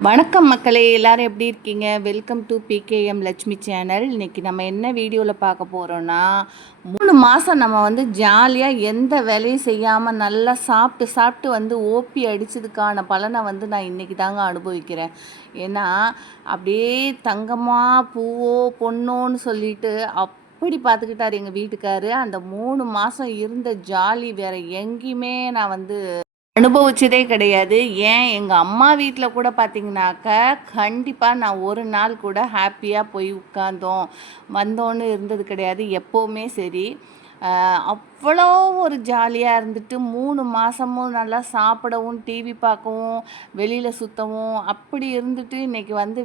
வணக்கம் மக்களே, எல்லாரும் எப்படி இருக்கீங்க? Welcome to PKM Lakshmi channel. இன்னைக்கு நம்ம என்ன வீடியோவில் பார்க்க போகிறோன்னா, 3 மாதம் நம்ம வந்து ஜாலியாக எந்த வேலையும் செய்யாமல் நல்லா சாப்பிட்டு சாப்பிட்டு வந்து ஓபி அடித்ததுக்கான பலனை வந்து நான் இன்றைக்கி தாங்க அனுபவிக்கிறேன். ஏன்னா அப்படியே தங்கமா பூவோ பொண்ணோன்னு சொல்லிட்டு அப்படி பார்த்துக்கிட்டார் எங்கள் வீட்டுக்காரு. அந்த 3 மாதம் இருந்த ஜாலி வேறு எங்கேயுமே நான் வந்து அனுபவிச்சதே கிடையாது. ஏன் எங்கள் அம்மா வீட்டில் கூட பார்த்தீங்கன்னாக்கா, கண்டிப்பாக நான் ஒரு நாள் கூட ஹாப்பியாக போய் உட்கார்ந்தோம், வந்தோன்னு இருந்தது கிடையாது. எப்போவுமே சரி, அவ்வளோ ஒரு ஜாலியாக இருந்துட்டு 3 மாதமும் நல்லா சாப்பிடவும், டிவி பார்க்கவும், வெளியில் சுற்றவும் அப்படி இருந்துட்டு இன்றைக்கி வந்து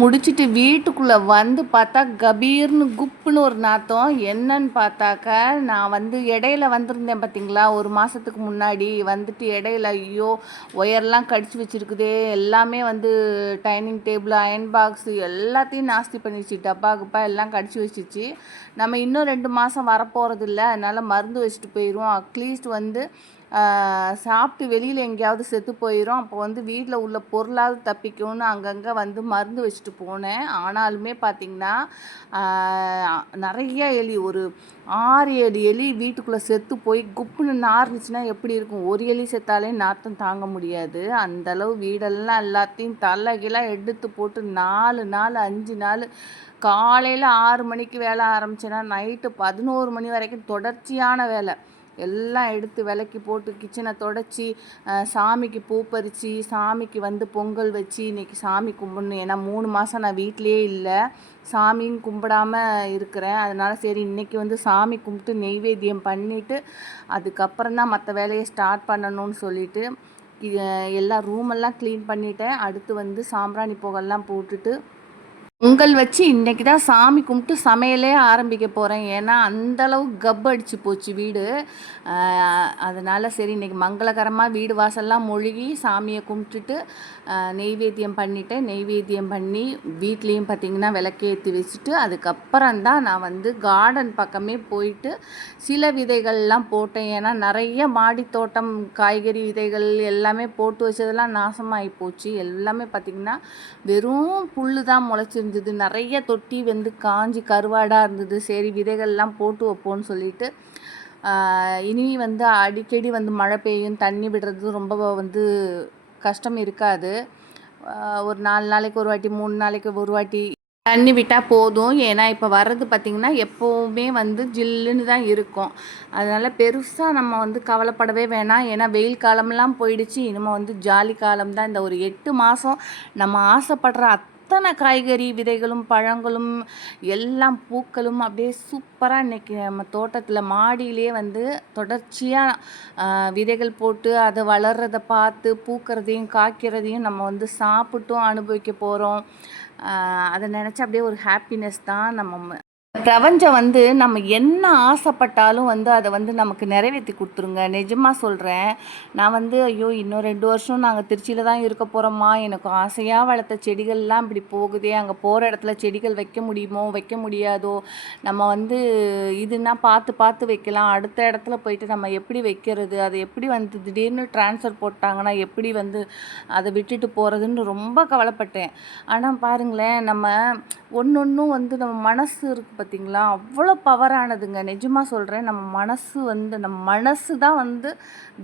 முடிச்சுட்டு வீட்டுக்குள்ளே வந்து பார்த்தா கபீர்னு குப்புன்னு ஒரு நாத்தம். என்னன்னு பார்த்தாக்கா, நான் வந்து இடையில வந்திருந்தேன் பார்த்தீங்களா, ஒரு மாதத்துக்கு முன்னாடி வந்துட்டு இடையில ஐயோ ஒயர்லாம் கடிச்சு வச்சுருக்குதே, எல்லாமே வந்து டைனிங் டேபிள், அயன் பாக்ஸு எல்லாத்தையும் நாஸ்தி பண்ணிடுச்சு, டப்பா குப்பா எல்லாம் கடிச்சு வச்சிச்சு. நம்ம இன்னும் 2 மாதம் வரப்போகிறதில்ல, அதனால் மருந்து வச்சுட்டு போயிடுவோம். அட்லீஸ்ட் வந்து சாப்பிட்டு வெளியில் எங்கேயாவது செத்து போயிடும், அப்போ வந்து வீட்டில் உள்ள பொருளாவது தப்பிக்கும்னு அங்கங்கே வந்து மருந்து வச்சுட்டு போனேன். ஆனாலுமே பார்த்திங்கன்னா நிறைய எலி, ஒரு 6-7 எலி வீட்டுக்குள்ளே செத்து போய் குப்புன்னு நார்னுச்சுன்னா எப்படி இருக்கும்? ஒரு எலி செத்தாலே நாத்தம் தாங்க முடியாது. அந்தளவு வீடெல்லாம் எல்லாத்தையும் தலைகீழாக எடுத்து போட்டு 4 நாள் 5 நாள், காலையில் 6 மணிக்கு வேலை ஆரம்பிச்சேன்னா நைட்டு 11 மணி வரைக்கும் தொடர்ச்சியான வேலை. எல்லாம் எடுத்து விளக்கி போட்டு கிச்சனை தொடச்சி, சாமிக்கு பூ பறித்து, சாமிக்கு வந்து பொங்கல் வச்சு இன்றைக்கி சாமி கும்பிடணும். ஏன்னா 3 மாதம் நான் வீட்டிலே இல்லை, சாமியும் கும்பிடாமல் இருக்கிறேன். அதனால் சரி இன்றைக்கி வந்து சாமி கும்பிட்டு நெய்வேத்தியம் பண்ணிவிட்டு அதுக்கப்புறம் தான் மற்ற வேலையை ஸ்டார்ட் பண்ணணும்னு சொல்லிவிட்டு எல்லா ரூமெல்லாம் க்ளீன் பண்ணிவிட்டேன். அடுத்து வந்து சாம்பிராணி புகைல்லாம் போட்டுட்டு பொங்கல் வச்சு இன்றைக்கி தான் சாமி கும்பிட்டு சமையலே ஆரம்பிக்க போகிறேன். ஏன்னா அந்தளவு கப் அடிச்சு போச்சு வீடு. அதனால் சரி இன்றைக்கி மங்களகரமாக வீடு வாசல்லாம் மொழுகி சாமியை கும்பிட்டுட்டு நெய்வேத்தியம் பண்ணிவிட்டேன். நெய்வேத்தியம் பண்ணி வீட்லேயும் பார்த்திங்கன்னா விளக்கேற்றி வச்சுட்டு அதுக்கப்புறம் தான் நான் வந்து கார்டன் பக்கமே போயிட்டு சில விதைகள்லாம் போட்டேன். ஏன்னா நிறைய மாடி தோட்டம் காய்கறி விதைகள் எல்லாமே போட்டு வச்சதெல்லாம் நாசமாகி போச்சு. எல்லாமே பார்த்திங்கன்னா வெறும் புல் தான் முளைச்சிருந்தது. நிறைய தொட்டி வந்து காஞ்சி கருவாடாக இருந்தது. சரி விதைகள்லாம் போட்டு வைப்போன்னு சொல்லிட்டு இனி வந்து அடிக்கடி வந்து மழை பெய்யும், தண்ணி விடுறது ரொம்ப வந்து கஷ்டம் இருக்காது. ஒரு 4 நாளைக்கு ஒரு வாட்டி, 3 நாளைக்கு ஒரு வாட்டி தண்ணி விட்டால் போதும். ஏன்னா இப்போ வர்றது பார்த்திங்கன்னா எப்போவுமே வந்து ஜில்லுன்னு தான் இருக்கும். அதனால் பெருசாக நம்ம வந்து கவலைப்படவே வேணாம். ஏன்னா வெயில் காலம்லாம் போயிடுச்சு, இனிமேல் வந்து ஜாலி காலம் தான். இந்த ஒரு 8 மாதம் நம்ம ஆசைப்படுற அத்தனை காய்கறி விதைகளும் பழங்களும் எல்லாம் பூக்களும் அப்படியே சூப்பராக இன்றைக்கி நம்ம தோட்டத்தில் மாடியிலே வந்து தொடர்ச்சியாக விதைகள் போட்டு அதை வளர்கிறத பார்த்து பூக்கிறதையும் காய்க்கிறதையும் நம்ம வந்து சாப்பிட்டும் அனுபவிக்க போகிறோம். அதை நினச்சா அப்படியே ஒரு ஹாப்பினஸ் தான். நம்ம பிரபஞ்சம் வந்து நம்ம என்ன ஆசைப்பட்டாலும் வந்து அதை வந்து நமக்கு நிறைவேற்றி கொடுத்துருங்க. நிஜமாக சொல்கிறேன். நான் வந்து ஐயோ இன்னும் 2 வருஷம் நாங்கள் திருச்சியில் தான் இருக்க போகிறோம்மா, எனக்கு ஆசையாக வளர்த்த செடிகள்லாம் இப்படி போகுதே, அங்கே போகிற இடத்துல செடிகள் வைக்க முடியுமோ வைக்க முடியாதோ, நம்ம வந்து இதுனா பார்த்து பார்த்து வைக்கலாம், அடுத்த இடத்துல போயிட்டு நம்ம எப்படி வைக்கிறது, அதை எப்படி வந்து திடீர்னு ட்ரான்ஸ்ஃபர் போட்டாங்கன்னா எப்படி வந்து அதை விட்டுட்டு போகிறதுன்னு ரொம்ப கவலைப்பட்டேன். ஆனால் பாருங்களேன், நம்ம ஒன்றொன்றும் வந்து நம்ம மனசு இருக்குது பார்த்திங்களா, அவ்வளோ பவரானதுங்க. நிஜமாக சொல்கிறேன். நம்ம மனசு தான் வந்து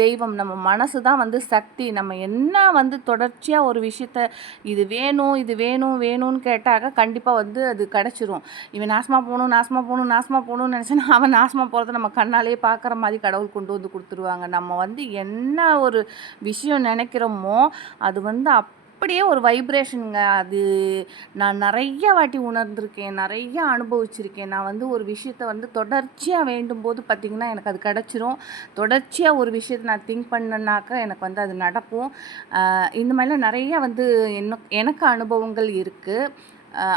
தெய்வம், நம்ம மனசு தான் வந்து சக்தி. நம்ம என்ன வந்து தொடர்ச்சியாக ஒரு விஷயத்த இது வேணும் இது வேணும் வேணும்னு கேட்டாக்க கண்டிப்பாக வந்து அது கிடச்சிரும். இவன் நாசமாக போகணும் நாசமாக போகணும் நாசமாக போகணும்னு நினச்சேன்னா அவன் நாசமாக போகிறத நம்ம கண்ணாலேயே பார்க்குற மாதிரி கடவுள் கொண்டு வந்து கொடுத்துருவாங்க. நம்ம வந்து என்ன ஒரு விஷயம் நினைக்கிறோமோ அது வந்து அப்படியே ஒரு வைப்ரேஷனுங்க. அது நான் நிறைய வாட்டி உணர்ந்திருக்கேன், நிறைய அனுபவிச்சிருக்கேன். நான் வந்து ஒரு விஷயத்த வந்து தொடர்ச்சியாக வேண்டும் போது பார்த்திங்கன்னா எனக்கு அது கிடச்சிரும். தொடர்ச்சியாக ஒரு விஷயத்தை நான் திங்க் பண்ணேன்னாக்கா எனக்கு வந்து அது நடக்கும். இந்த மாதிரிலாம் நிறைய வந்து எனக்கு அனுபவங்கள் இருக்குது.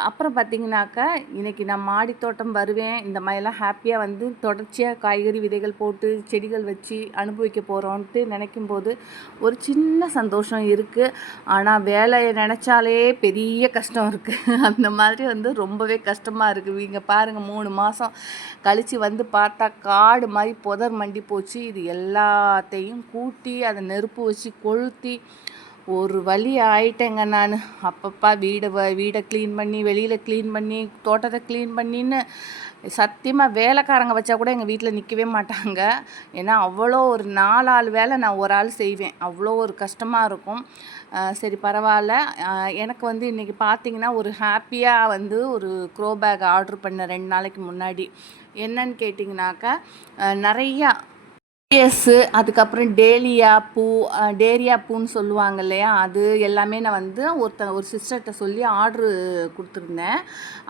அப்புறம் பார்த்திங்கனாக்கா இன்றைக்கி நான் மாடி தோட்டம் வருவேன், இந்த மாதிரிலாம் ஹாப்பியாக வந்து தொடர்ச்சியாக காய்கறி விதைகள் போட்டு செடிகள் வச்சு அனுபவிக்க போகிறோன்ட்டு நினைக்கும்போது ஒரு சின்ன சந்தோஷம் இருக்குது. ஆனால் வேலையை நினச்சாலே பெரிய கஷ்டம் இருக்குது. அந்த மாதிரி வந்து ரொம்பவே கஷ்டமாக இருக்குது. இங்கே பாருங்கள் 3 மாதம் கழித்து வந்து பார்த்தா காடு மாதிரி புதர் மண்டி போச்சு. இது எல்லாத்தையும் கூட்டி அதை நெருப்பு வச்சு கொளுத்தி ஒரு வழி ஆயிட்டேங்க நான். அப்பப்பா வீடை க்ளீன் பண்ணி, வெளியில் க்ளீன் பண்ணி, தோட்டத்தை க்ளீன் பண்ணின்னு சத்தியமாக வேலைக்காரங்க வச்சா கூட எங்கள் வீட்டில் நிற்கவே மாட்டாங்க. ஏன்னா அவ்வளோ ஒரு 4 ஆள் வேலை நான் ஒரு ஆள் செய்வேன். அவ்வளோ ஒரு கஷ்டமாக இருக்கும். சரி பரவாயில்ல. எனக்கு வந்து இன்றைக்கி பார்த்திங்கன்னா ஒரு ஹாப்பியாக வந்து ஒரு க்ரோ பேக் ஆர்டர் பண்ணேன் 2 நாளைக்கு முன்னாடி. என்னன்னு கேட்டிங்கனாக்கா நிறையா அதுக்கப்புறம் டேரியா பூன்னு சொல்லுவாங்க இல்லையா, அது எல்லாமே நான் வந்து ஒரு சிஸ்டர்கிட்ட சொல்லி ஆர்டரு கொடுத்துருந்தேன்.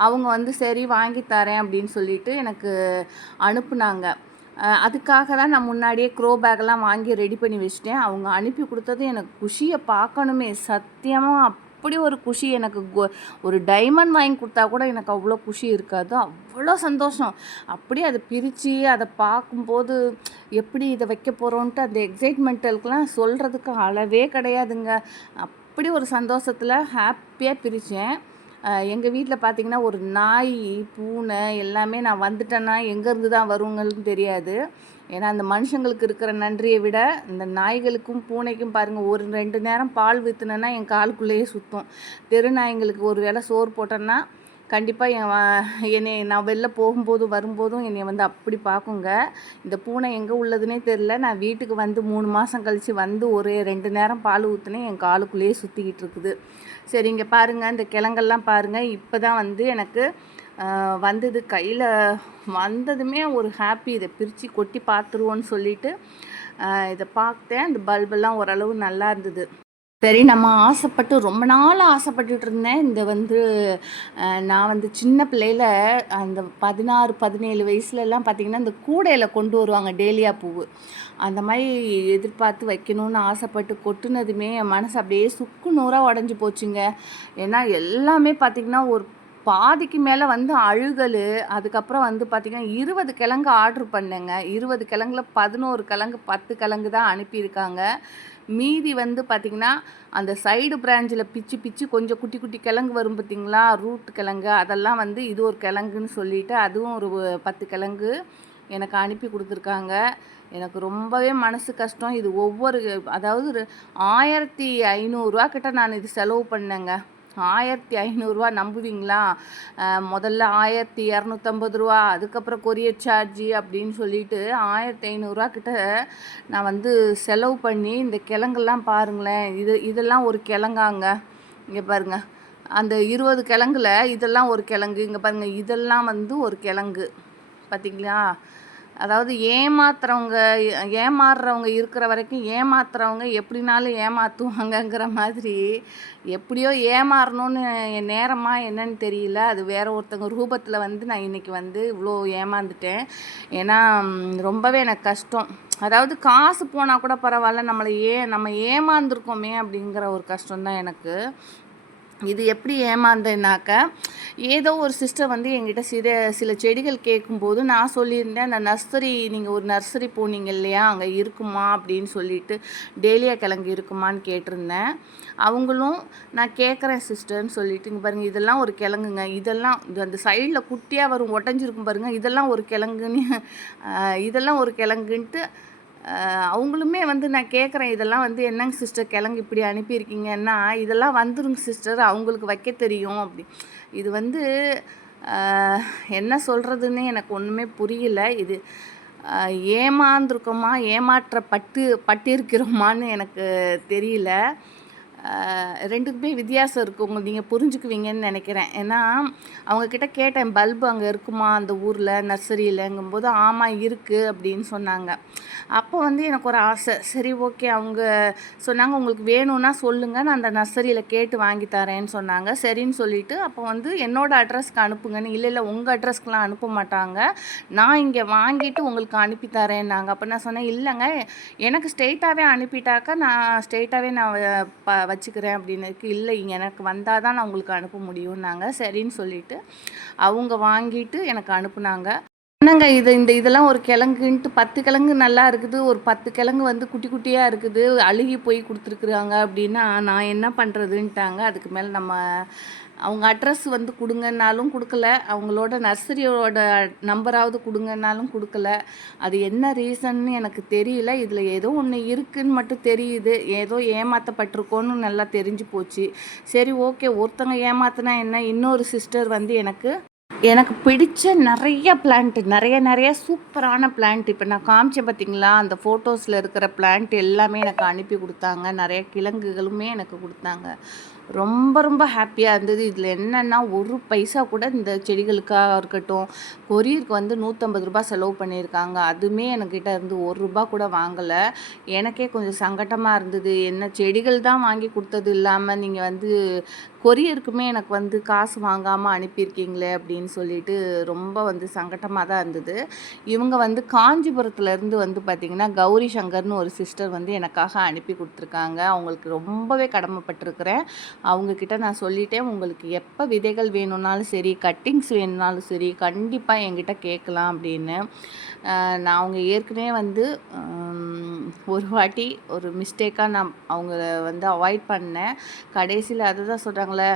அவங்க வந்து சரி வாங்கி தரேன் அப்படின்னு சொல்லிட்டு எனக்கு அனுப்புனாங்க. அதுக்காக தான் நான் முன்னாடியே க்ரோ பேக்கெல்லாம் வாங்கி ரெடி பண்ணி வச்சுட்டேன். அவங்க அனுப்பி கொடுத்தது எனக்கு குஷியை பார்க்கணுமே, சத்தியமாக அப்படி ஒரு குஷி. எனக்கு ஒரு டைமண்ட் வாங்கி கொடுத்தா கூட எனக்கு அவ்வளோ குஷி இருக்காது. அவ்வளோ சந்தோஷம். அப்படியே அதை பிரித்து அதை பார்க்கும்போது எப்படி இதை வைக்க போகிறோன்ட்டு அந்த எக்ஸைட்மெண்ட்டலுக்கெலாம் சொல்கிறதுக்கு அளவே கிடையாதுங்க. அப்படி ஒரு சந்தோஷத்தில் ஹாப்பியாக பிரித்தேன். எங்கள் வீட்டில் பார்த்திங்கன்னா ஒரு நாய், பூனை எல்லாமே நான் வந்துட்டேன்னா எங்கேருந்து தான் வருங்கன்னு தெரியாது. ஏன்னா அந்த மனுஷங்களுக்கு இருக்கிற நன்றியை விட இந்த நாய்களுக்கும் பூனைக்கும் பாருங்கள், ஒரு 2 நேரம் பால் விற்றுனேன்னா என் காலுக்குள்ளேயே சுற்றும். தெரு நாய்ங்களுக்கு ஒரு வேளை சோறு போட்டேன்னா கண்டிப்பாக என்னை நான் வெளில போகும்போது வரும்போதும் என்னை வந்து அப்படி பார்க்குங்க. இந்த பூனை எங்கே உள்ளதுனே தெரில. நான் வீட்டுக்கு வந்து 3 மாதம் கழித்து வந்து ஒரு 2 நேரம் பால் ஊற்றுனேன், என் காலுக்குள்ளேயே சுற்றிக்கிட்டு இருக்குது. சரி இங்கே பாருங்கள், இந்த கிழங்கெல்லாம் பாருங்கள். இப்போ தான் வந்து எனக்கு வந்தது கையில். வந்ததுமே ஒரு ஹாப்பி. இதை பிரித்து கொட்டி பார்த்துருவோன்னு சொல்லிவிட்டு இதை பார்த்தேன். இந்த பல்பெல்லாம் ஓரளவு நல்லா இருந்தது. சரி நம்ம ஆசைப்பட்டு ரொம்ப நாள் ஆசைப்பட்டுட்டு இருந்தேன். இந்த வந்து நான் வந்து சின்ன பிள்ளையில் அந்த 16, 17 வயசுலலாம் பார்த்திங்கன்னா இந்த கூடையில் கொண்டு வருவாங்க டேலியா பூவு. அந்த மாதிரி எதிர்பார்த்து வைக்கணும்னு ஆசைப்பட்டு கொட்டுனதுமே என் மனசு அப்படியே சுக்கு நூறாக உடஞ்சி போச்சுங்க. ஏன்னா எல்லாமே பார்த்திங்கன்னா ஒரு பாதிக்கு மேலே வந்து அழுகல். அதுக்கப்புறம் வந்து பார்த்திங்கன்னா 20 கிழங்கு ஆர்டர் பண்ணேங்க. 20 கிழங்குல 11 கிழங்கு 10 கிழங்கு தான் அனுப்பியிருக்காங்க. மீதி வந்து பார்த்திங்கன்னா அந்த சைடு பிரான்ச்சில் பிச்சு கொஞ்சம் குட்டி குட்டி கிழங்கு வரும் பார்த்திங்களா, ரூட் கிழங்கு, அதெல்லாம் வந்து இது ஒரு கிழங்குன்னு சொல்லிவிட்டு அதுவும் ஒரு 10 கிழங்கு எனக்கு அனுப்பி கொடுத்துருக்காங்க. எனக்கு ரொம்பவே மனசு கஷ்டம். இது அதாவது 1500 கிட்ட நான் இது செலவு பண்ணேங்க. 1500 நம்புவீங்களா? முதல்ல 1250, அதுக்கப்புறம் கொரியர் சார்ஜி அப்படின்னு சொல்லிட்டு 1500 கிட்ட நான் வந்து செலவு பண்ணி இந்த கிழங்கெல்லாம் பாருங்களேன். இதெல்லாம் ஒரு கிழங்காங்க. இங்கே பாருங்கள், அந்த 20 கிழங்குல இதெல்லாம் ஒரு கிழங்கு. இங்கே பாருங்கள், இதெல்லாம் வந்து ஒரு கிழங்கு. பார்த்திங்களா? அதாவது ஏமாறுறவங்க இருக்கிற வரைக்கும் ஏமாத்துறவங்க எப்படினாலும் ஏமாற்றுவாங்கங்கிற மாதிரி, எப்படியோ ஏமாறணும்னு என் நேரமா என்னன்னு தெரியல. அது வேறு ஒருத்தவங்க ரூபத்தில் வந்து நான் இன்றைக்கி வந்து இவ்வளோ ஏமாந்துட்டேன். ஏன்னா ரொம்பவே எனக்கு கஷ்டம். அதாவது காசு போனால் கூட பரவாயில்ல, நம்ம ஏமாந்துருக்கோமே அப்படிங்கிற ஒரு கஷ்டம்தான் எனக்கு. இது எப்படி ஏமாந்தேன்னாக்க, ஏதோ ஒரு சிஸ்டர் வந்து என்கிட்ட சில செடிகள் கேட்கும்போது நான் சொல்லியிருந்தேன், அந்த நீங்கள் ஒரு நர்சரி போனீங்க இல்லையா, அங்கே இருக்குமா அப்படின்னு சொல்லிட்டு, டேலியா கிழங்கு இருக்குமான்னு கேட்டிருந்தேன். அவங்களும் நான் கேட்குறேன் சிஸ்டர்ன்னு சொல்லிட்டு, இங்கே பாருங்கள் இதெல்லாம் ஒரு கிழங்குங்க. இதெல்லாம் அந்த சைடில் குட்டியாக வரும், ஒட்டஞ்சிருக்கும் பாருங்கள், இதெல்லாம் ஒரு கிழங்குன்ட்டு அவங்களுமே வந்து நான் கேட்குறேன், இதெல்லாம் வந்து என்னங்க சிஸ்டர் கிழங்கு இப்படி அனுப்பியிருக்கீங்கன்னா, இதெல்லாம் வந்துருங்க சிஸ்டர், அவங்களுக்கு வைக்க தெரியும் அப்படி. இது வந்து என்ன சொல்கிறதுன்னு எனக்கு ஒன்றுமே புரியல. இது ஏமாந்துருக்கோமா, பட்டிருக்கிறோமான்னு எனக்கு தெரியல. ரெண்டுக்குமே வித்தியாசம் இருக்குது. நீங்கள் புரிஞ்சுக்குவீங்கன்னு நினைக்கிறேன். ஏன்னா அவங்கக்கிட்ட கேட்டேன், பல்பு அங்கே இருக்குமா அந்த ஊரில் நர்சரியிலங்கும்போது ஆமாம் இருக்குது அப்படின்னு சொன்னாங்க. அப்போ வந்து எனக்கு ஒரு ஆசை. சரி ஓகே, அவங்க சொன்னாங்க உங்களுக்கு வேணும்னா சொல்லுங்கள், நான் அந்த நர்சரியில் கேட்டு வாங்கி தரேன்னு சொன்னாங்க. சரின்னு சொல்லிவிட்டு அப்போ வந்து என்னோடய அட்ரஸ்க்கு அனுப்புங்கன்னு. இல்லை உங்கள் அட்ரஸ்க்கெலாம் அனுப்ப மாட்டாங்க, நான் இங்கே வாங்கிட்டு உங்களுக்கு அனுப்பி தரேன்னாங்க. அப்போ நான் சொன்னேன், இல்லைங்க எனக்கு ஸ்ட்ரெயிட்டாகவே அனுப்பிட்டாக்கா நான் ஸ்ட்ரெயிட்டாகவே நான் வச்சுக்கிறேன் அப்படின்னதுக்கு, இல்லை எனக்கு வந்தால் தான் நான் உங்களுக்கு அனுப்ப முடியும்னாங்க. சரின்னு சொல்லிவிட்டு அவங்க வாங்கிட்டு எனக்கு அனுப்புனாங்க. என்னங்க இதெல்லாம் ஒரு கிழங்குன்ட்டு 10 கிழங்கு நல்லா இருக்குது, ஒரு 10 கிழங்கு வந்து குட்டி குட்டியாக இருக்குது, அழுகி போய் கொடுத்துருக்குறாங்க அப்படின்னா நான் என்ன பண்ணுறதுன்ட்டாங்க. அதுக்கு மேலே அவங்க அட்ரஸ் வந்து கொடுங்கன்னாலும் கொடுக்கல, அவங்களோட நர்சரியோட நம்பராவது கொடுங்கன்னாலும் கொடுக்கல. அது என்ன ரீசன்னு எனக்கு தெரியல. இதில் ஏதோ ஒன்று இருக்குதுன்னு மட்டும் தெரியுது. ஏதோ ஏமாற்றப்பட்டிருக்கோன்னு நல்லா தெரிஞ்சு போச்சு. சரி ஓகே, ஒருத்தங்க ஏமாத்தினா என்ன, இன்னொரு சிஸ்டர் வந்து எனக்கு பிடிச்ச நிறைய பிளான்ட்டு நிறைய சூப்பரான பிளான்ட் இப்போ நான் காமிச்சேன் பார்த்தீங்களா, அந்த ஃபோட்டோஸில் இருக்கிற பிளான்ட் எல்லாமே எனக்கு அனுப்பி கொடுத்தாங்க. நிறைய கிழங்குகளுமே எனக்கு கொடுத்தாங்க. ரொம்ப ஹாப்பியாக இருந்தது. இதில் என்னென்னா ஒரு பைசா கூட இந்த செடிகளுக்காக இருக்கட்டும், கொரியருக்கு வந்து ரூ. 150 செலவு பண்ணியிருக்காங்க. அதுவுமே என்கிட்ட இருந்து ரூ. 1 கூட வாங்கலை. எனக்கே கொஞ்சம் சங்கட்டமாக இருந்தது. என்ன செடிகள் தான் வாங்கி கொடுத்தது இல்லாமல் நீங்கள் வந்து கொரியருக்குமே எனக்கு வந்து காசு வாங்காமல் அனுப்பியிருக்கீங்களே அப்படின்னு சொல்லிட்டு ரொம்ப வந்து சங்கட்டமாக தான் இருந்தது. இவங்க வந்து காஞ்சிபுரத்துலேருந்து வந்து பார்த்திங்கன்னா கௌரி சங்கர்னு ஒரு சிஸ்டர் வந்து எனக்காக அனுப்பி கொடுத்துருக்காங்க. அவங்களுக்கு ரொம்பவே கடமைப்பட்டிருக்கிறேன். அவங்கக்கிட்ட நான் சொல்லிட்டேன், உங்களுக்கு எப்போ விதைகள் வேணும்னாலும் சரி, கட்டிங்ஸ் வேணும்னாலும் சரி, கண்டிப்பாக என்கிட்ட கேட்கலாம் அப்படின்னு. நான் அவங்க ஏற்கனவே வந்து ஒரு வாட்டி ஒரு மிஸ்டேக்காக நான் அவங்கள வந்து அவாய்ட் பண்ணேன். கடைசியில் அதை தான் சொல்கிறாங்களே,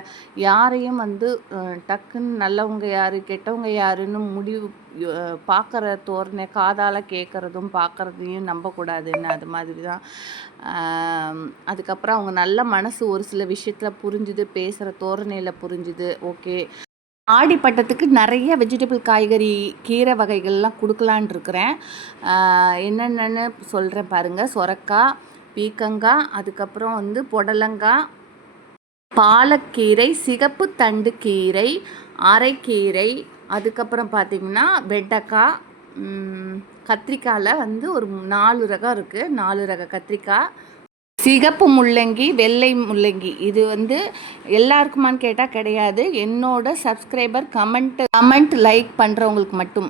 யாரையும் வந்து டக்குன்னு நல்லவங்க யார் கெட்டவங்க யாருன்னு முடிவு பார்க்குற தோரணை காதால் கேட்குறதும் பார்க்குறதையும் நம்பக்கூடாதுன்னு, அது மாதிரி தான். அதுக்கப்புறம் அவங்க நல்ல மனசு ஒரு சில விஷயத்தில் புரிஞ்சுது, பேசுகிற தோரணையில் புரிஞ்சுது. ஓகே, ஆடி பட்டத்துக்கு நிறைய வெஜிடபிள் காய்கறி கீரை வகைகள்லாம் கொடுக்கலான் இருக்கிறேன். என்னென்னு சொல்கிறேன் பாருங்கள். சொரக்காய், பீக்கங்காய், அதுக்கப்புறம் வந்து புடலங்காய், பாலக்கீரை, சிகப்பு தண்டு கீரை, அரைக்கீரை, அதுக்கப்புறம் பார்த்திங்கன்னா வெண்டைக்காய், கத்திரிக்காயில் வந்து ஒரு 4 ரகம் இருக்குது. 4 ரக கத்திரிக்காய், சிகப்பு முள்ளங்கி, வெள்ளை முள்ளங்கி. இது வந்து எல்லாருக்குமான்னு கேட்டால் கிடையாது. என்னோட சப்ஸ்கிரைபர் கமெண்ட் லைக் பண்ணுறவங்களுக்கு மட்டும்.